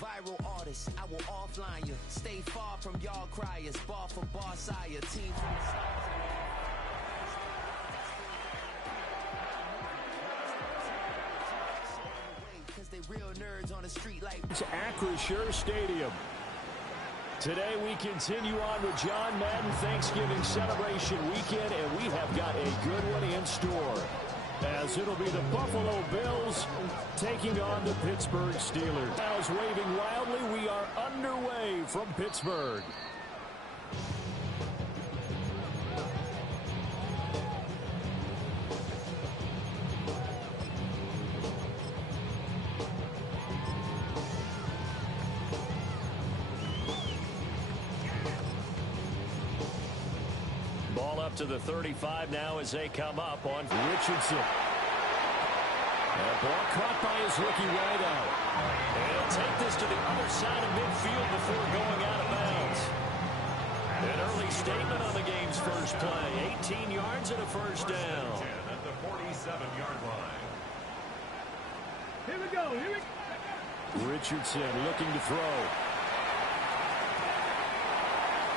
Viral artist, I will offline you. Stay far from y'all criers. Bar for bar sire. Team from the cause they real nerds on the street like it's Acrisure Stadium. Today we continue on with John Madden Thanksgiving celebration weekend, and we have got a good one in store, as it'll be the Buffalo Bills taking on the Pittsburgh Steelers. As waving loudly, we are underway from Pittsburgh. Ball up to the 35 now as they come up on Richardson. And ball caught by his rookie wideout. And he'll take this to the other side of midfield before going out of bounds. An early statement on the game's first play. 18 yards and a first down. At the 47-yard line. Here we go. Here we go. Richardson looking to throw.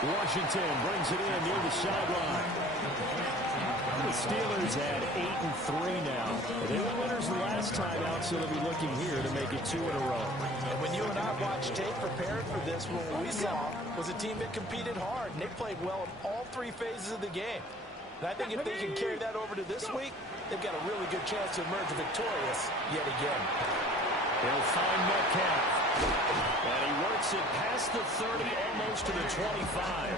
Washington brings it in near the sideline. The Steelers had 8-3 now. They were winners last time out, so they'll be looking here to make it 2 in a row. And when you and I watched tape preparing for this, what we saw was a team that competed hard, and they played well in all 3 phases of the game. And I think if they can carry that over to this week, they've got a really good chance to emerge victorious yet again. They'll find Metcalf. And he works it past the 30, almost to the 25.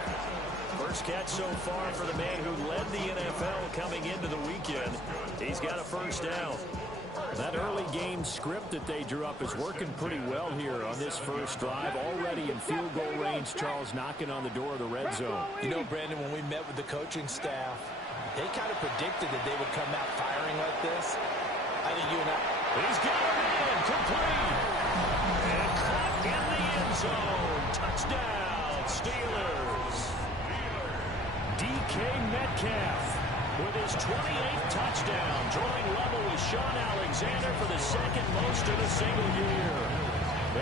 First catch so far for the man who led the NFL coming into the weekend. He's got a first down. That early game script that they drew up is working pretty well here on this first drive. Already in field goal range, Charles knocking on the door of the red zone. You know, Brandon, when we met with the coaching staff, they kind of predicted that they would come out firing like this. I think you and I... He's got it in, complete. And caught in the end zone. Touchdown, Steelers. DK Metcalf with his 28th touchdown, drawing level with Sean Alexander for the second most in a single year.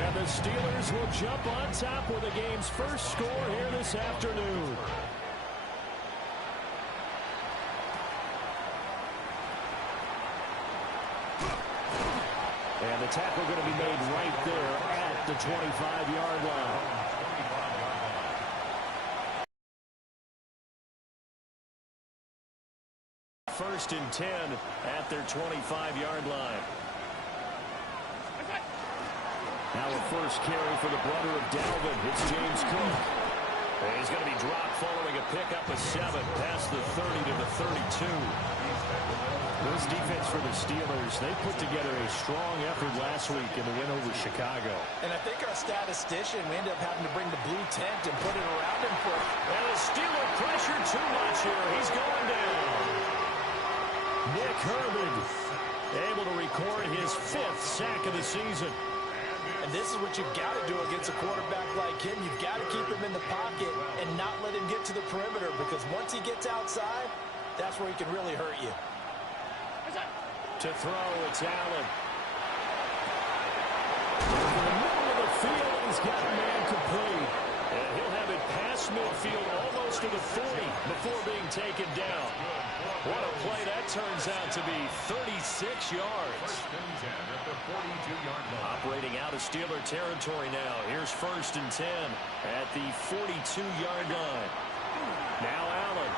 And the Steelers will jump on top with the game's first score here this afternoon. And the tackle going to be made right there at the 25-yard line. First and 10 at their 25-yard line. Now a first carry for the brother of Dalvin. It's James Cook. And he's going to be dropped following a pickup of 7 past the 30 to the 32. This defense for the Steelers, they put together a strong effort last week in the win over Chicago. And I think our statistician, we ended up having to bring the blue tent and put it around him for... And the Steeler pressure too much here. He's going down. Nick Herbig able to record his 5th sack of the season. And this is what you've got to do against a quarterback like him. You've got to keep him in the pocket and not let him get to the perimeter, because once he gets outside, that's where he can really hurt you. To throw, it's Allen. Over the middle of the field, he's got a man complete. And he'll have it past midfield almost to the 40 before being taken down. What a play that turns out to be. 36 yards. Operating out of Steeler territory now. Here's first and 10 at the 42-yard line. Now Allen.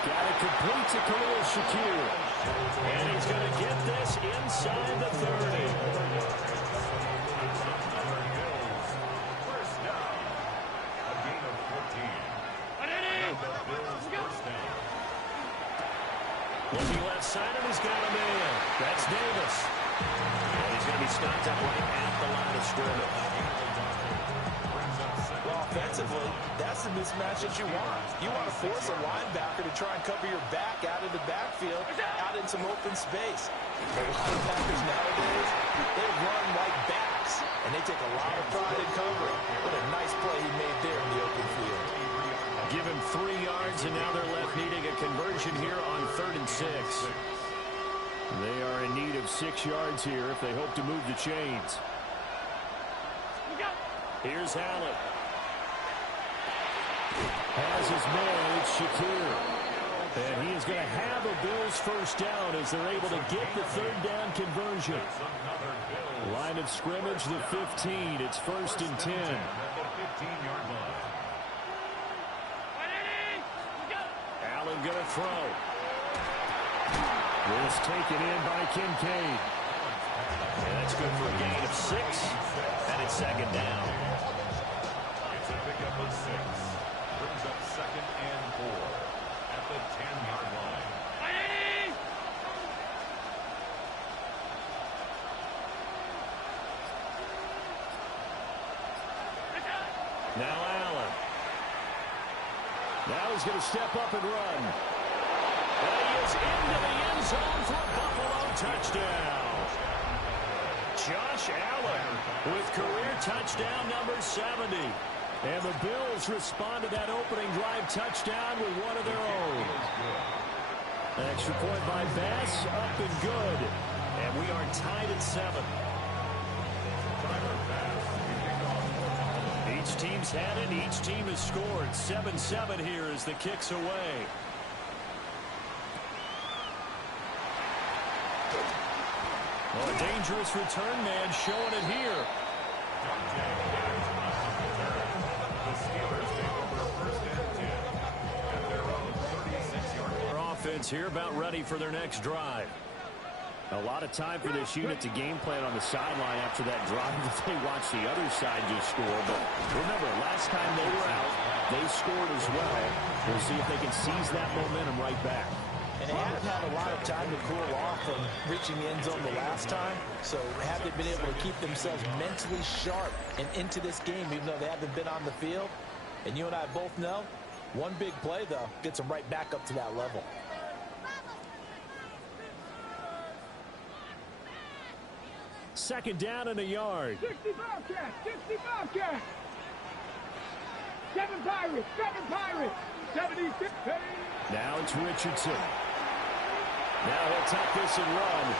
Got it complete to Khalil Shakir. And he's going to get this inside the 30. Looking left side, and he's got a man. That's Davis. And he's going to be stopped up right at the line of scrimmage. Well, offensively, that's the mismatch that you want. You want to force a linebacker to try and cover your back out of the backfield, out in some open space. Most linebackers nowadays, they run like backs, and they take a lot of pride in covering. What a nice play he made there in the open field. Give him 3 yards, and now they're left needing a conversion here on 3rd and 6. They are in need of 6 yards here if they hope to move the chains. Here's Allen. Has his man, it's Shakir. And he is going to have a Bills first down as they're able to get the third down conversion. Line of scrimmage, the 15. It's 1st and 10. Allen going to throw. This taken in by Kincaid. And that's good for a gain of 6. And it's 2nd down. It's a pickup of 6. Brings up 2nd and 4 at the 10-yard line. Now Allen. Now he's going to step up and run. And he is into the end zone for a Buffalo touchdown. Josh Allen with career touchdown number 70. And the Bills respond to that opening drive touchdown with one of their own. An extra point by Bass, up and good. And we are tied at 7. Each team's had it. Each team has scored. 7-7 here as the kick's away. Well, a dangerous return man showing it here. The Steelers take over 1st and 10 at their own 36-yard line. Their offense here about ready for their next drive. A lot of time for this unit to game plan on the sideline after that drive that they watched the other side just score. But remember, last time they were out, they scored as well. We'll see if they can seize that momentum right back. And they haven't had a lot of time to cool off from reaching the end zone the last time. So have they been able to keep themselves mentally sharp and into this game, even though they haven't been on the field? And you and I both know, one big play, though, gets them right back up to that level. Second down and a yard. 65 cat, 65 cat. 7 Pirates, 76. Now it's Richardson. Now he'll tuck this and run.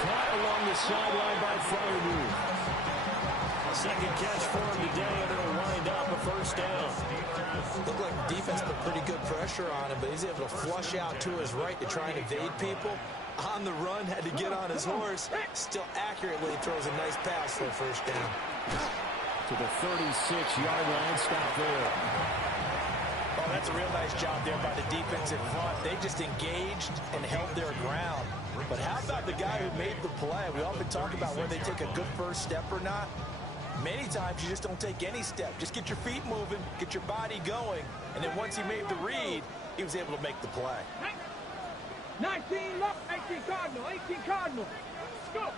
Caught along the sideline by Freiermuth. Second catch for him today, and it'll wind up a first down. Looked like the defense put pretty good pressure on him, but he's able to flush out to his right to try and evade people. On the run, had to get on his horse. Still accurately throws a nice pass for a first down. To the 36-yard line, stop there. Oh, that's a real nice job there by the defense in front. They just engaged and held their ground. But how about the guy who made the play? We often talk about whether they take a good first step or not. Many times you just don't take any step. Just get your feet moving, get your body going, and then once he made the read, he was able to make the play. 19 left, 18 Cardinal. Go.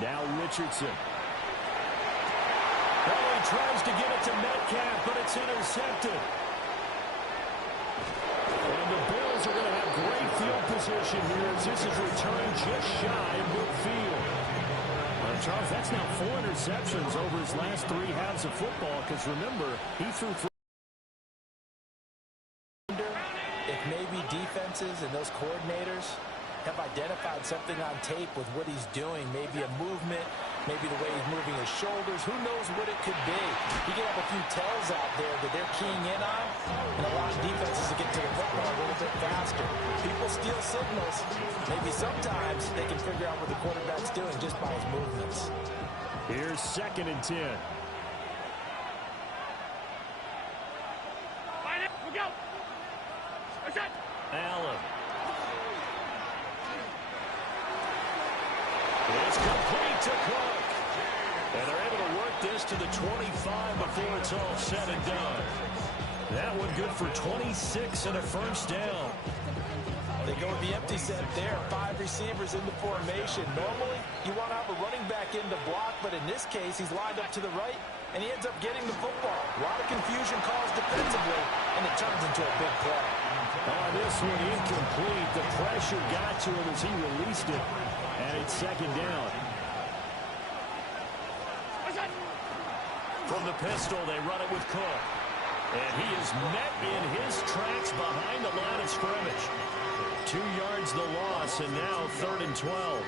Now Richardson. Oh, he tries to get it to Metcalf, but it's intercepted. And the Bills are going to have great field position here as this is returned just shy of midfield. Charles, that's now 4 interceptions over his last 3 halves of football, because remember, he threw 3. If maybe defenses and those coordinators have identified something on tape with what he's doing, maybe a movement, maybe the way he's moving his shoulders, who knows what it could be. You can have a few tells out there that they're keying in on, and a lot of defenses to get to the football a little bit faster. People steal signals. Maybe sometimes they can figure out what the quarterback's doing just by his movements. Here's 2nd and 10. Allen. It's complete to Cook. And they're able to work this to the 25 before it's all said and done. That one good for 26 and a first down. They go with the empty set there. 5 receivers in the formation. Normally, you want to have a running back in to block, but in this case, he's lined up to the right, and he ends up getting the football. A lot of confusion caused defensively, and it turns into a big play. Oh, this one incomplete. The pressure got to him as he released it, and it's 2nd down. From the pistol, they run it with Cook. And he is met in his tracks behind the line of scrimmage. 2 yards the loss, and now 3rd and 12.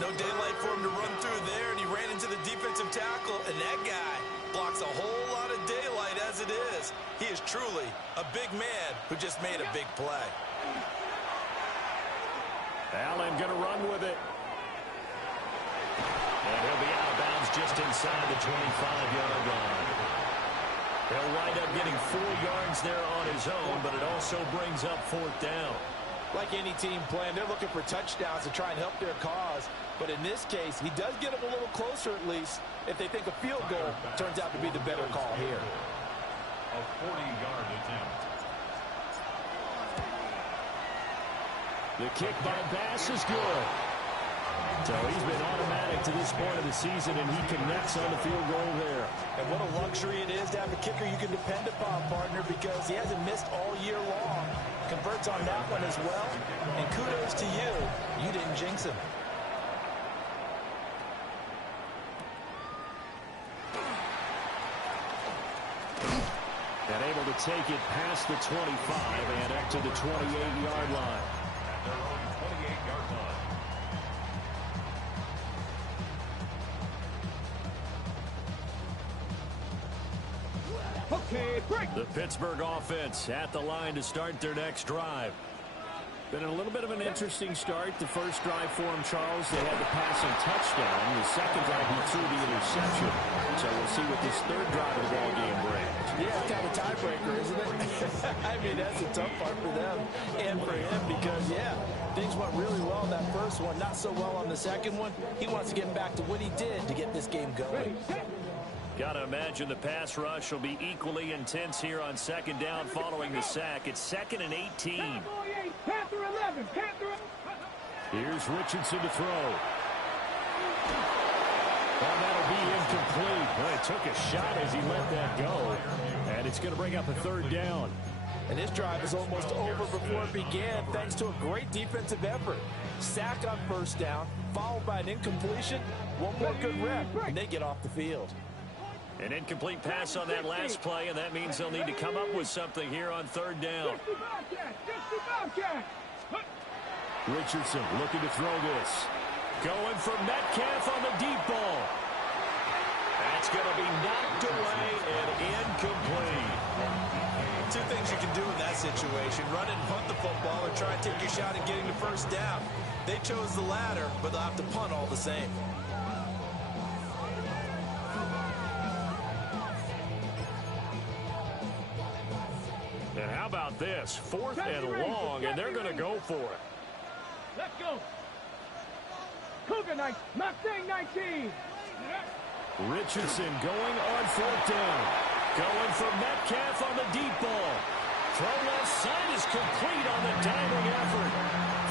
No daylight for him to run through there, and he ran into the defensive tackle, and that guy blocks a whole lot of daylight as it is. He is truly a big man who just made a big play. Allen going to run with it. And he'll be out of bounds just inside the 25-yard line. He'll wind up getting 4 yards there on his own, but it also brings up 4th down. Like any team playing, they're looking for touchdowns to try and help their cause. But in this case, he does get them a little closer at least if they think a field goal turns out to be the better call here. A 40-yard attempt. The kick by Bass is good. So he's been automatic to this point of the season, and he connects on the field goal there. And what a luxury it is to have a kicker you can depend upon, partner, because he hasn't missed all year long. Converts on that one as well. And kudos to you. You didn't jinx him. And able to take it past the 25 and up to the 28-yard line. At their own 28-yard line. Okay, break. The Pittsburgh offense at the line to start their next drive. Been a little bit of an interesting start. The first drive for him, Charles, they had the passing touchdown. The second drive, he threw the interception. So we'll see what this third drive of the ball game brings. Yeah, it's kind of a tiebreaker, isn't it? I mean, that's a tough part for them and for him because, yeah, things went really well in that first one, not so well on the second one. He wants to get back to what he did to get this game going. Got to imagine the pass rush will be equally intense here on second down following the sack. It's 2nd and 18. Panther 11. Here's Richardson to throw. Well, that'll be incomplete. Well, he took a shot as he let that go. And it's going to bring up a 3rd down. And this drive is almost over before it began thanks to a great defensive effort. Sack on 1st down, followed by an incompletion. One more good rep, and they get off the field. An incomplete pass on that last play, and that means they'll need to come up with something here on 3rd down. Richardson looking to throw this. Going for Metcalf on the deep ball. That's going to be knocked away and incomplete. 2 things you can do in that situation. Run and punt the football or try and take your shot at getting the 1st down. They chose the latter, but they'll have to punt all the same. And how about this? 4th and long, and they're going to go for it. Let's go. Cougar night, Mustang 19. Richardson going on 4th down. Going for Metcalf on the deep ball. Throw left side is complete on the diving effort.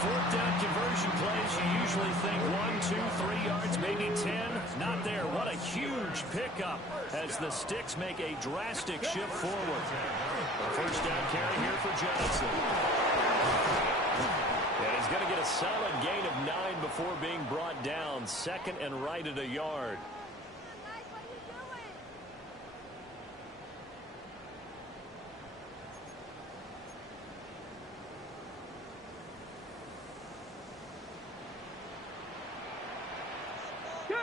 4th down conversion plays, you usually think 1, 2, 3 yards, maybe 10. Not there. What a huge pickup as the Sticks make a drastic shift forward. The 1st down carry here for Johnson. And he's going to get a solid gain of 9 before being brought down. 2nd and right at a yard. Go.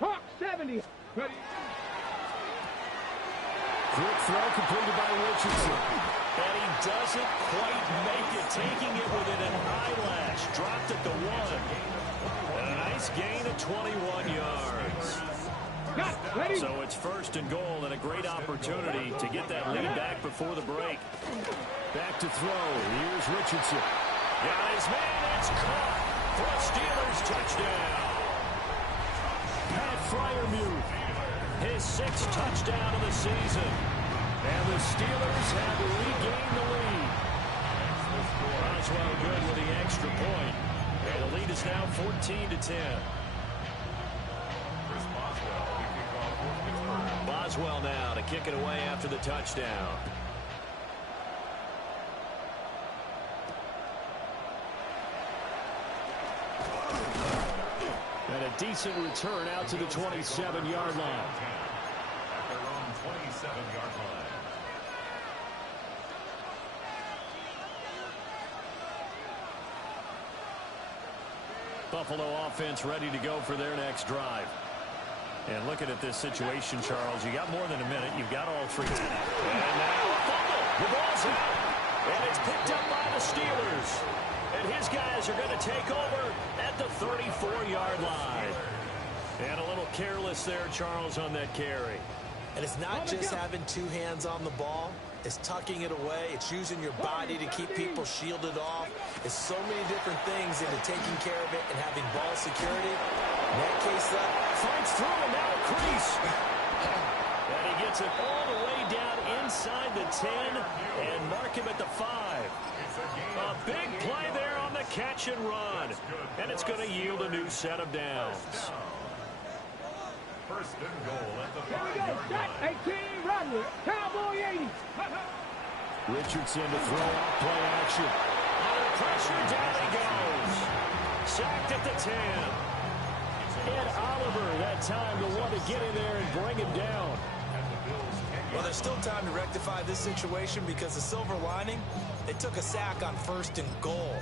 Hawk 70. Ready. Quick throw completed by Richardson. And he doesn't quite make it. Taking it with an eyelash. Dropped at the 1. And a nice gain of 21 yards. Ready. So it's 1st and goal and a great opportunity to get that lead back before the break. Back to throw. Here's Richardson. Got his man. It's caught for a Steelers touchdown. Pat Freiermuth, his 6th touchdown of the season. And the Steelers have regained the lead. Boswell good with the extra point. And the lead is now 14-10. Boswell now to kick it away after the touchdown. And a decent return out to the 27-yard line. At their own 27 Buffalo offense ready to go for their next drive. And looking at this situation, Charles, you got more than a minute. You've got all three. And now a fumble. The ball's out. And it's picked up by the Steelers. And his guys are going to take over at the 34-yard line. And a little careless there, Charles, on that carry. And it's not just having two hands on the ball. It's tucking it away. It's using your body to keep people shielded off. It's so many different things into taking care of it and having ball security. In that case, finds through and now a crease. And he gets it all the way down inside the 10 and mark him at the 5. A big play there on the catch and run. And it's going to yield a new set of downs. First and goal at the Here we go. 5-yard line. 18, Rodney. Cowboy 80. Richardson to throw out play action. Under pressure, down he goes. Sacked at the 10. Ed Oliver that time to want to get in there and bring him down. well, there's still time to rectify this situation because the silver lining, they took a sack on first and goal.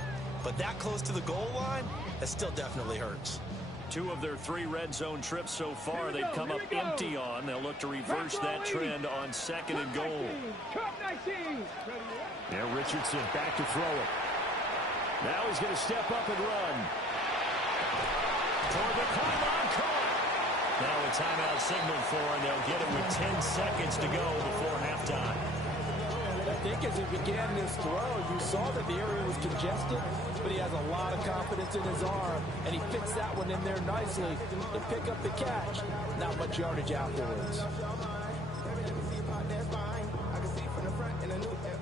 But that close to the goal line, that still definitely hurts. 2 of their 3 red zone trips so far they've come up empty on. They'll look to reverse that trend on second and goal. Now Richardson back to throw it. Now he's going to step up and run. Toward the pylon, caught. Now a timeout signal for, and they'll get it with 10 seconds to go before halftime. I think as he began this throw, you saw that the area was congested, but he has a lot of confidence in his arm, and he fits that one in there nicely to pick up the catch. Not much yardage afterwards.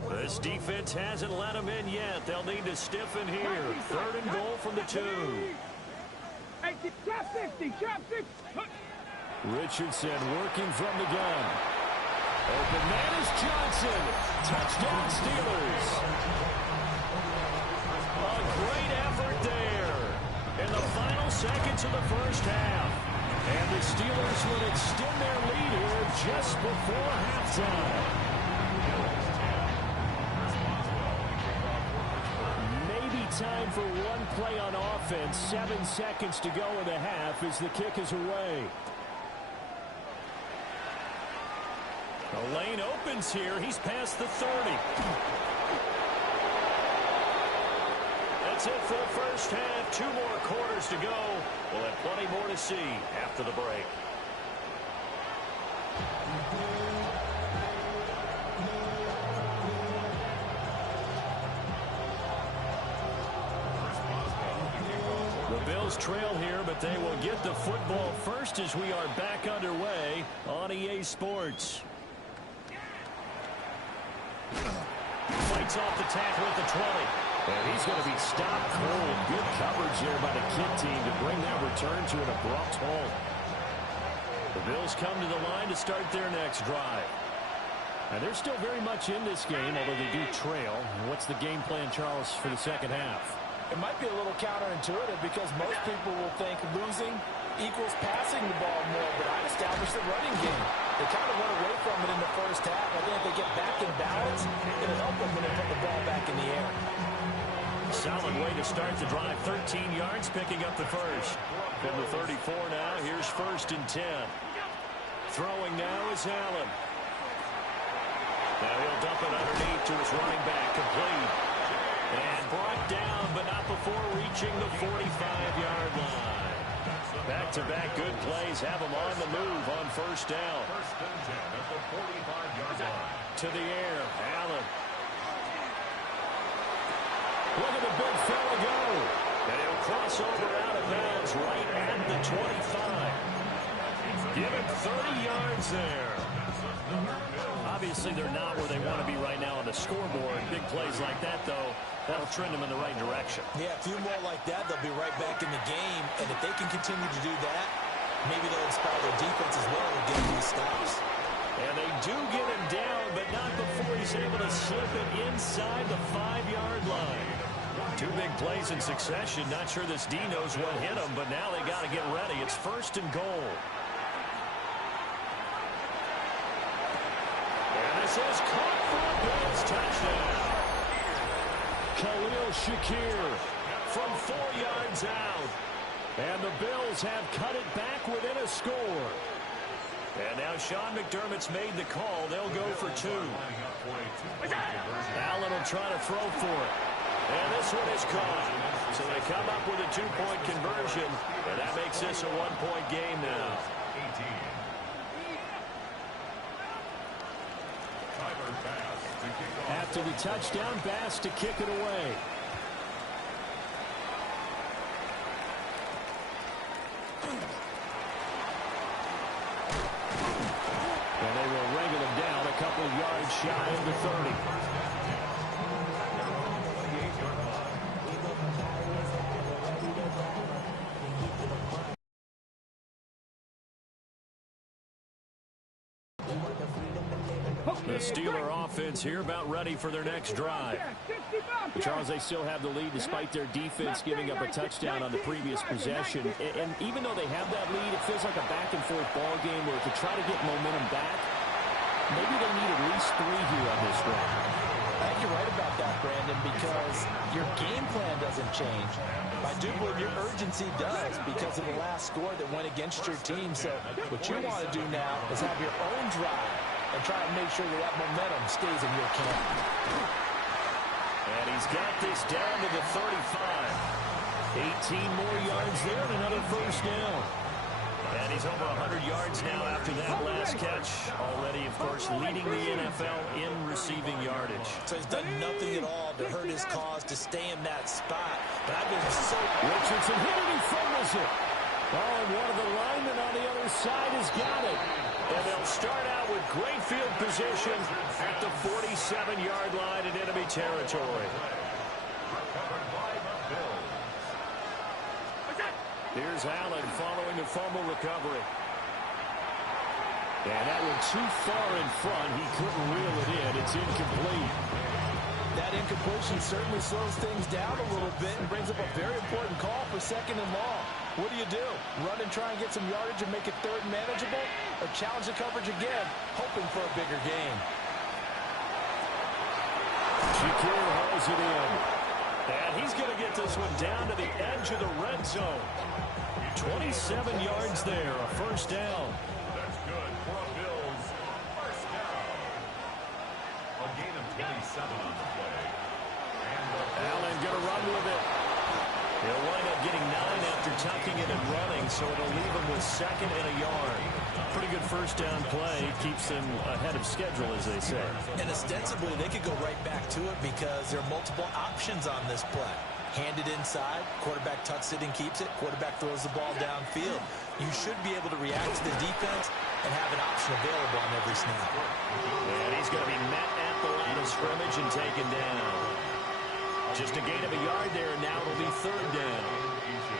This defense hasn't let him in yet. They'll need to stiffen here. 3rd and goal from the 2. Hey, drop 60, drop 60. Richardson working from the gun. Open man is Johnson. Touchdown Steelers. A great effort there in the final seconds of the first half. And the Steelers would extend their lead here just before halftime. Maybe time for one play on offense. 7 seconds to go in the half as the kick is away. The lane opens here. He's past the 30. That's it for the first half. 2 more quarters to go. We'll have plenty more to see after the break. The Bills trail here, but they will get the football first as we are back underway on EA Sports. Fights off the tackle at the 20. And he's going to be stopped cold. Good coverage there by the kick team to bring that return to an abrupt halt. The Bills come to the line to start their next drive. And they're still very much in this game, although they do trail. What's the game plan, Charles, for the second half? It might be a little counterintuitive because most people will think losing equals passing the ball more, but I'd establish the running game. They kind of went away from it in the first half. I think if they get back in balance, it'll help them when they put the ball back in the air. Solid way to start the drive. 13 yards, picking up the first. From the 34 now, here's 1st and 10. Throwing now is Allen. Now he'll dump it underneath to his running back, complete. And brought down, but not before reaching the 45-yard line. Back-to-back good plays have him on the move on 1st down. 1st and 10 at the 45-yard line. To the air, Allen. Look at the big fella go. And he'll cross over out of bounds right at the 25. Give him 30 yards there. Obviously, they're not where they want to be right now on the scoreboard. Big plays like that, though, that'll trend them in the right direction. Yeah, a few more like that, they'll be right back in the game. And if they can continue to do that, maybe they'll inspire their defense as well and get these stops. And they do get him down, but not before he's able to slip it inside the 5-yard line. 2 big plays in succession. Not sure this D knows what hit him, but now they got to get ready. It's 1st and goal. And this is caught for a Bills touchdown. Khalil Shakir from 4 yards out. And the Bills have cut it back within a score. And now Sean McDermott's made the call. They'll go for two. Allen will try to throw for it. And this one is caught. So they come up with a two-point conversion. And that makes this a one-point game now. After the touchdown, Bass to kick it away. And they will wrangle him down a couple of yards shy of the 30. The Steeler offense here about ready for their next drive. Charles, they still have the lead despite their defense giving up a touchdown on the previous possession. And even though they have that lead, it feels like a back-and-forth ball game where to try to get momentum back, maybe they need at least 3 here on this drive. I think you're right about that, Brandon, because your game plan doesn't change. I do believe your urgency does because of the last score that went against your team. So what you want to do now is have your own drive and try to make sure that momentum stays in your camp. And he's got this down to the 35. 18 more yards there and another first down. And he's over 100 yards now after that last catch. Already, of course, leading the NFL in receiving yardage. So he's done nothing at all to hurt his cause to stay in that spot. But I've been so... Richardson hit it, he fumbles it. Oh, and one of the linemen on the other side has got it. And they'll start out with great field position at the 47-yard line in enemy territory. Here's Allen following the fumble recovery. And that one too far in front. He couldn't reel it in. It's incomplete. That incompletion certainly slows things down a little bit and brings up a very important call for 2nd and long. What do? Run and try and get some yardage and make it 3rd and manageable? Or challenge the coverage again, hoping for a bigger gain? Shakir hauls it in. And he's going to get this one down to the edge of the red zone. 27 yards there, a first down. That's good for a Bills first down. A gain of 27 on the play. Allen going to run with it. He'll wind up getting 9 after tucking it and running, so it'll leave him with 2nd and a yard. Pretty good first down play. Keeps them ahead of schedule, as they say. And ostensibly, they could go right back to it because there are multiple options on this play. Hand it inside, quarterback tucks it and keeps it, quarterback throws the ball downfield. You should be able to react to the defense and have an option available on every snap. And he's going to be met at the line of scrimmage and taken down. Just a gain of a yard there, and now it'll be 3rd down.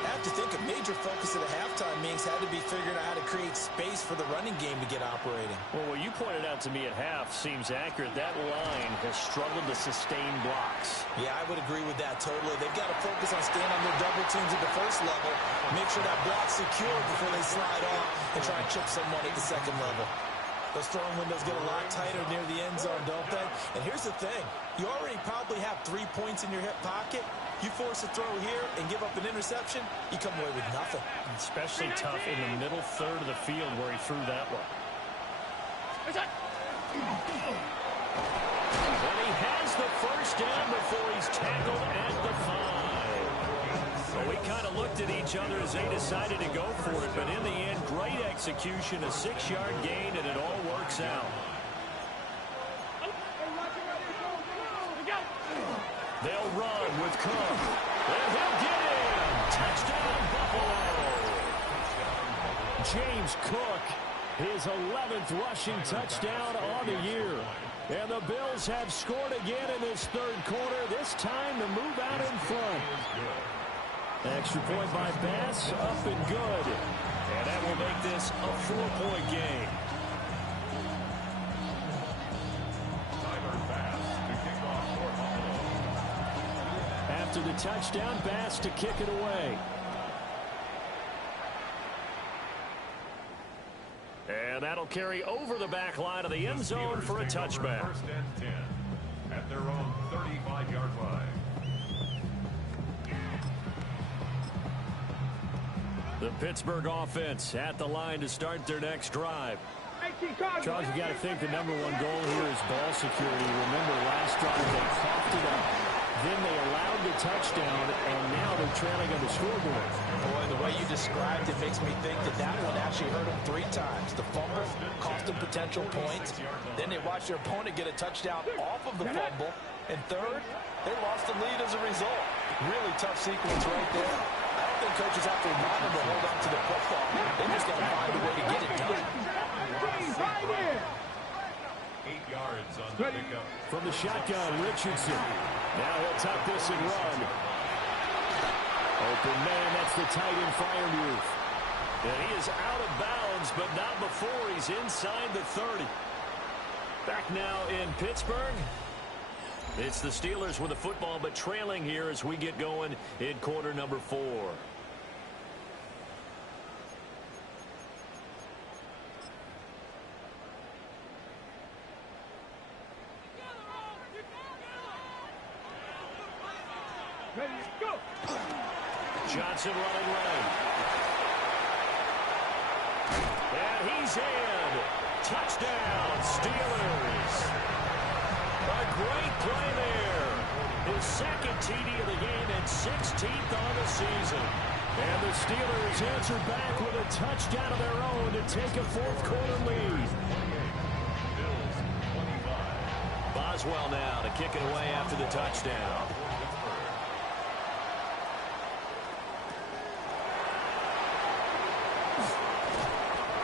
I have to think a major focus at a halftime means had to be figuring out how to create space for the running game to get operating. Well, what you pointed out to me at half seems accurate. That line has struggled to sustain blocks. Yeah, I would agree with that totally. They've got to focus on staying on their double teams at the first level, make sure that block's secure before they slide off and try and chip someone at the 2nd level. Those throwing windows get a lot tighter near the end zone, don't they? And here's the thing. You already probably have 3 points in your hip pocket. You force a throw here and give up an interception, you come away with nothing. Especially tough in the middle third of the field where he threw that one. And he has the first down before he's tackled at the 5. So we kind of looked at each other as they decided to go for it, but in the end, great execution, a 6-yard gain, and it all works out. They'll run with Cook. And he'll get in. Touchdown, Buffalo. James Cook, his 11th rushing touchdown on the year. And the Bills have scored again in this 3rd quarter, this time to move out in front. Extra point by Bass, up and good. And that will make this a 4-point game. After the touchdown, Bass to kick it away. And that'll carry over the back line of the end zone for a touchback. 1st and 10 at their own 35-yard line. The Pittsburgh offense at the line to start their next drive. Charles, You got to think the number one goal here is ball security. Remember, last drive they coughed it up. Then they allowed the touchdown, and now they're trailing on the scoreboard. Boy, the way you described it makes me think that that one actually hurt them 3 times. The fumble cost them potential points. Then they watched their opponent get a touchdown off of the fumble. And third, they lost the lead as a result. Really tough sequence right there. I don't think coaches have to remind them to hold on to the football. They just got to find a way to get it done. 8 yards on the pickup. From the shotgun, Richardson. Now he'll tuck this and run. Open man, that's the tight end Freiermuth. And he is out of bounds, but not before he's inside the 30. Back now in Pittsburgh. It's the Steelers with the football, but trailing here as we get going in quarter number 4. Ready, go! Johnson running right. And he's in. Touchdown, Steelers. A great play there. His second TD of the game and 16th on the season. And the Steelers answer back with a touchdown of their own to take a fourth-quarter lead. Bills 25. Boswell now to kick it away after the touchdown.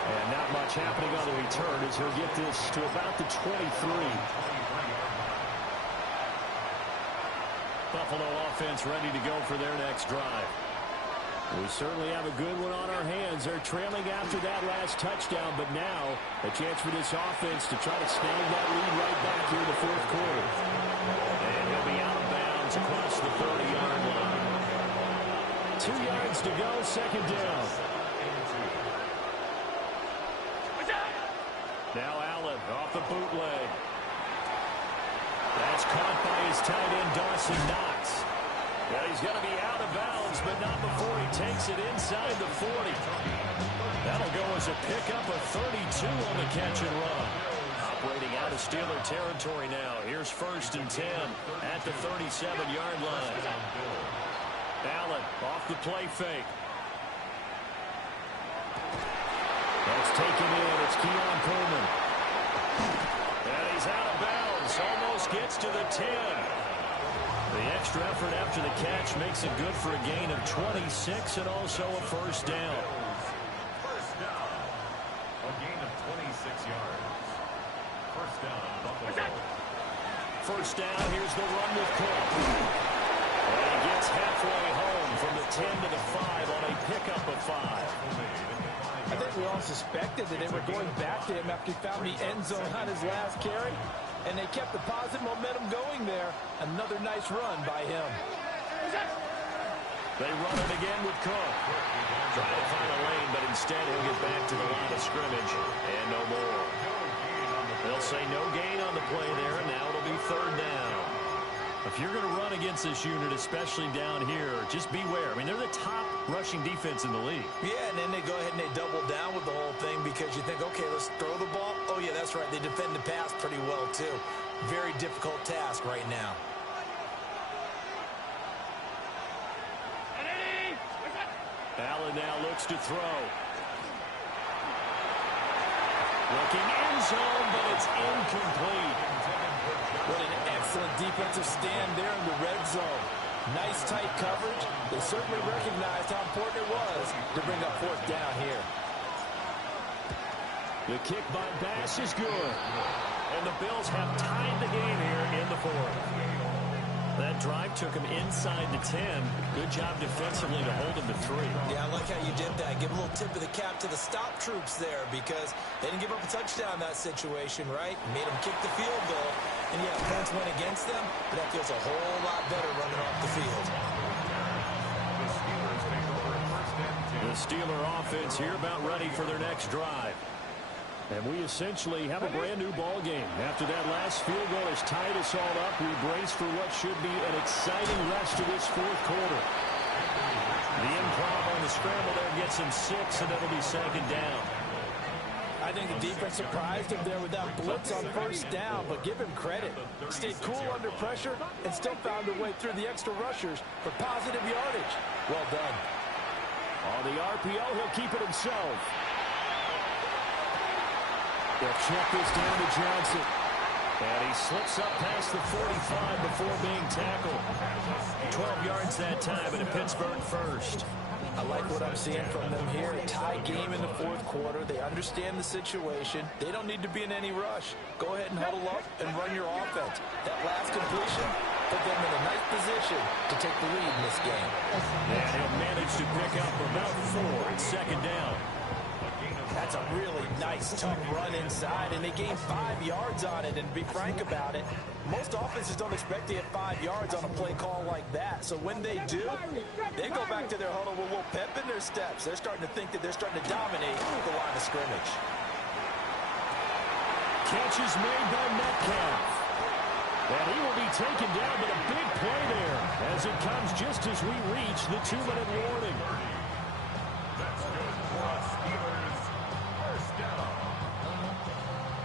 And not much happening on the return as he'll get this to about the 23. Buffalo offense ready to go for their next drive. We certainly have a good one on our hands. They're trailing after that last touchdown, but now a chance for this offense to try to snag that lead right back here in the fourth quarter. And he'll be out of bounds across the 30-yard line. 2 yards to go, second down. Now Allen off the bootleg. That's caught by his tight end, Dawson Knox. Well, he's going to be out of bounds, but not before he takes it inside the 40. That'll go as a pickup of 32 on the catch and run. Operating out of Steeler territory now. Here's 1st and 10 at the 37-yard line. Allen off the play fake. That's taken in. It's Keon Coleman. And he's out of bounds. Almost gets to the 10. The extra effort after the catch makes it good for a gain of 26 and also a first down. First down. A gain of 26 yards. First down, Buffalo. First down, here's the run with Cook. And he gets halfway home from the 10 to the 5 on a pickup of 5. I think we all suspected that they were going back to him after he found the end zone on his last carry. And they kept the positive momentum going there. Another nice run by him. They run it again with Cook. Trying to find a lane, but instead he'll get back to the line of scrimmage. And no more. They'll say no gain on the play there, and now it'll be third down. If you're going to run against this unit, especially down here, just beware. I mean, they're the top rushing defense in the league. Yeah, and then they go ahead and they double down with the whole thing because you think, okay, let's throw the ball. Oh, yeah, that's right. They defend the pass pretty well, too. Very difficult task right now. Allen now looks to throw. Looking end zone, but it's incomplete. What an excellent defensive stand there in the red zone. Nice tight coverage. They certainly recognized how important it was to bring up fourth down here. The kick by Bass is good. And the Bills have tied the game here in the fourth. That drive took him inside the 10. Good job defensively to hold him to 3. Yeah, I like how you did that. Give a little tip of the cap to the stop troops there because they didn't give up a touchdown in that situation, right? Made them kick the field goal. And yeah, points went against them, but that feels a whole lot better running off the field. The Steeler offense here about ready for their next drive. And we essentially have a brand-new ball game. After that last field goal has tied us all up, we brace for what should be an exciting rest of this fourth quarter. The improv on the scramble there gets him 6, and it'll be second down. I think the defense surprised him there with that blitz on first down, but give him credit. Stayed cool under pressure and still found a way through the extra rushers for positive yardage. Well done. On the RPO, he'll keep it himself. They'll check this down to Johnson. And he slips up past the 45 before being tackled. 12 yards that time, and a Pittsburgh first. I like what I'm seeing from them here. A tie game in the fourth quarter. They understand the situation. They don't need to be in any rush. Go ahead and huddle up and run your offense. That last completion put them in a nice position to take the lead in this game. And he'll manage to pick up about 4 at second down. That's a really nice, tough run inside, and they gained 5 yards on it. And to be frank about it, most offenses don't expect to get 5 yards on a play call like that. So when they do, they go back to their huddle with a little pep in their steps. They're starting to think that they're starting to dominate the line of scrimmage. Catch is made by Metcalf. And he will be taken down, but a big play there as it comes just as we reach the 2-minute warning. That's good for us, Steelers. First down.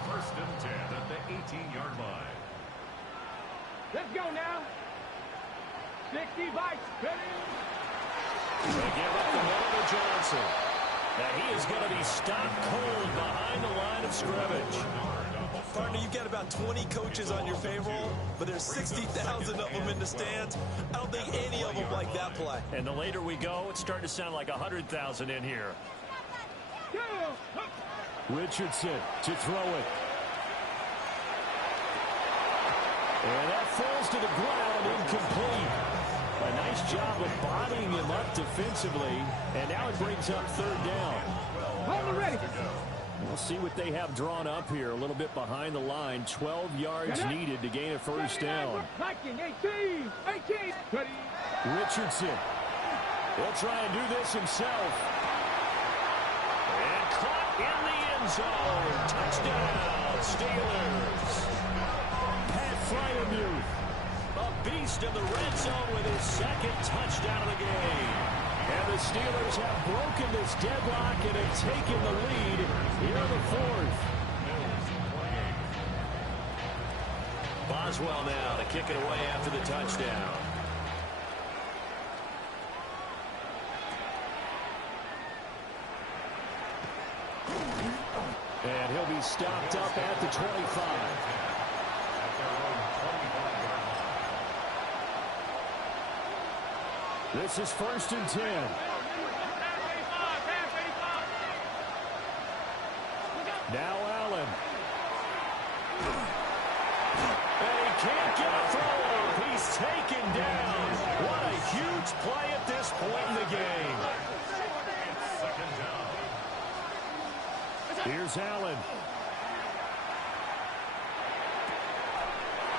First and 10 at the 18-yard line. Let's go now. 60 bikes. They give up the middle to Johnson. And he is going to be stopped cold behind the line of scrimmage. Partner, you've got about 20 coaches on your payroll, but there's 60,000 of them in the stands. I don't think any of them like that play. And the later we go, it's starting to sound like 100,000 in here. Richardson to throw it. And that falls to the ground, incomplete. A nice job of bodying him up defensively, and now it brings up third down. Hold it ready. We'll see what they have drawn up here, a little bit behind the line. 12 yards needed to gain a first down. 18. Richardson. He'll try and do this himself. And caught in the end zone. Touchdown, Steelers. Pat Fryermuth, a beast in the red zone with his second touchdown of the game. And the Steelers have broken this deadlock and have taken the lead here in the fourth. Boswell now to kick it away after the touchdown. And he'll be stopped up at the 25. This is first and 10. Now Allen. And he can't get a throw off. He's taken down. What a huge play at this point in the game. Here's Allen.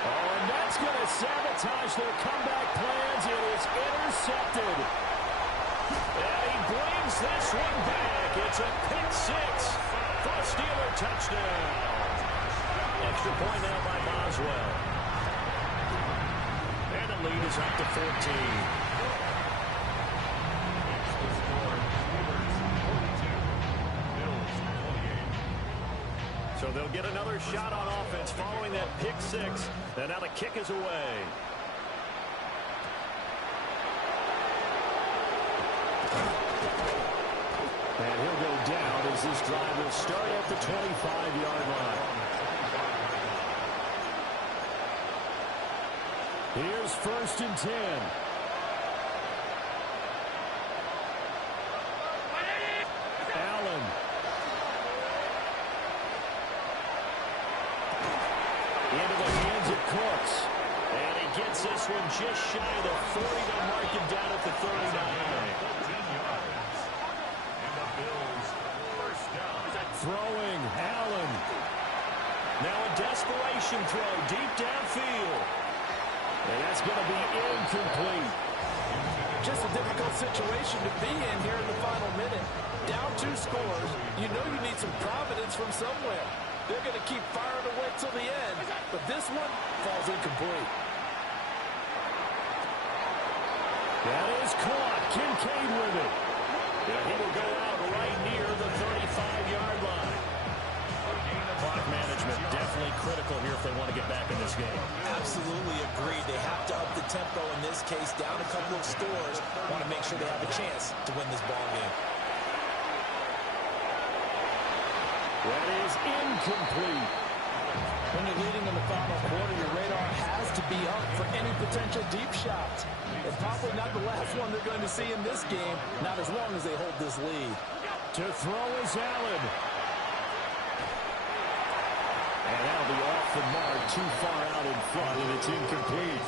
Oh, and that's going to sabotage their comeback plans. It is intercepted. And he brings this one back. It's a pick six for a Steeler touchdown. Extra point now by Boswell. And the lead is up to 14. So they'll get another shot on offense following that pick six. And now the kick is away. And he'll go down as this drive will start at the 25-yard line. Here's first and 10. Allen. Into the hands of Cooks. And he gets this one just shy of the 40. They'll mark him down at the 39. Throwing, Allen. Now a desperation throw deep downfield. And that's going to be incomplete. Just a difficult situation to be in here in the final minute. Down 2 scores. You know you need some providence from somewhere. They're going to keep firing away till the end. But this one falls incomplete. That is caught. Kincaid with it. And he will go out right near the 35-yard line. Clock management definitely critical here if they want to get back in this game. Absolutely agreed. They have to up the tempo in this case, down a couple of scores. Want to make sure they have a chance to win this ball game. That is incomplete. When you're leading in the final quarter, your radar has to be up for any potential deep shots. It's probably not the last one they're going to see in this game, not as long as they hold this lead. To throw is Allen. And that'll be off the mark, too far out in front, and it's incomplete.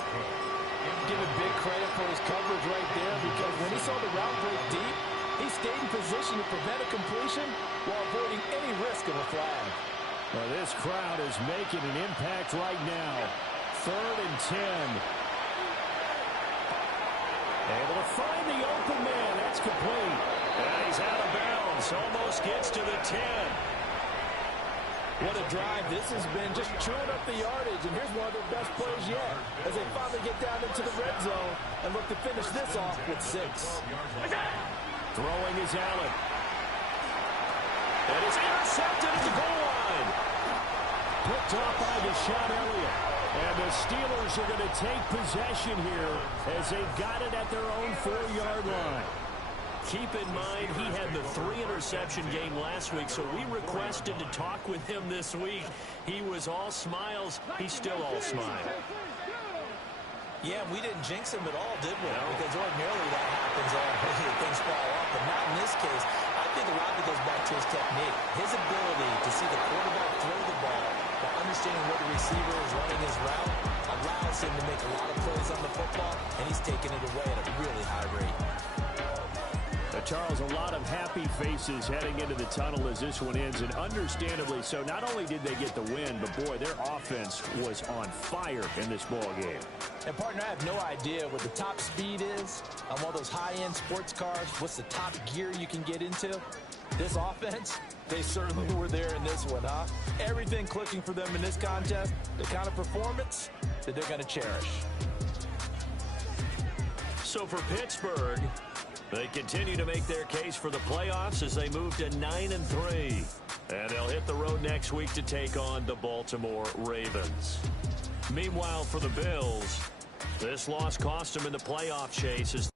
Give him big credit for his coverage right there, because when he saw the route break deep, he stayed in position to prevent a completion while avoiding any risk of a flag. Well, this crowd is making an impact right now. 3rd and 10. Able to find the open man. That's complete. And he's out of bounds. Almost gets to the 10. What a drive this has been, just chewing up the yardage. And here's one of their best plays yet as they finally get down into the red zone and look to finish this off with 6. Throwing is Allen. And it's intercepted at the goal line. Picked off by Deshaun Elliott. And the Steelers are going to take possession here as they've got it at their own 4-yard line. Keep in mind, he had the 3-interception game last week, so we requested to talk with him this week. He was all smiles. He's still all smile. Yeah, we didn't jinx him at all, did we? No. Because ordinarily that happens. Things fall off, but not in this case. I think a lot of it goes back to his technique. His ability to see the quarterback throw the ball while understanding where the receiver is running his route allows him to make a lot of plays on the football, and he's taking it away at a really high rate. Charles, a lot of happy faces heading into the tunnel as this one ends, and understandably so. Not only did they get the win, but, boy, their offense was on fire in this ball game. And, partner, I have no idea what the top speed is on one of those high-end sports cars. What's the top gear you can get into? This offense, they certainly were there in this one, huh? Everything clicking for them in this contest, the kind of performance that they're going to cherish. So for Pittsburgh, they continue to make their case for the playoffs as they move to 9-3. And they'll hit the road next week to take on the Baltimore Ravens. Meanwhile, for the Bills, this loss cost them in the playoff chase as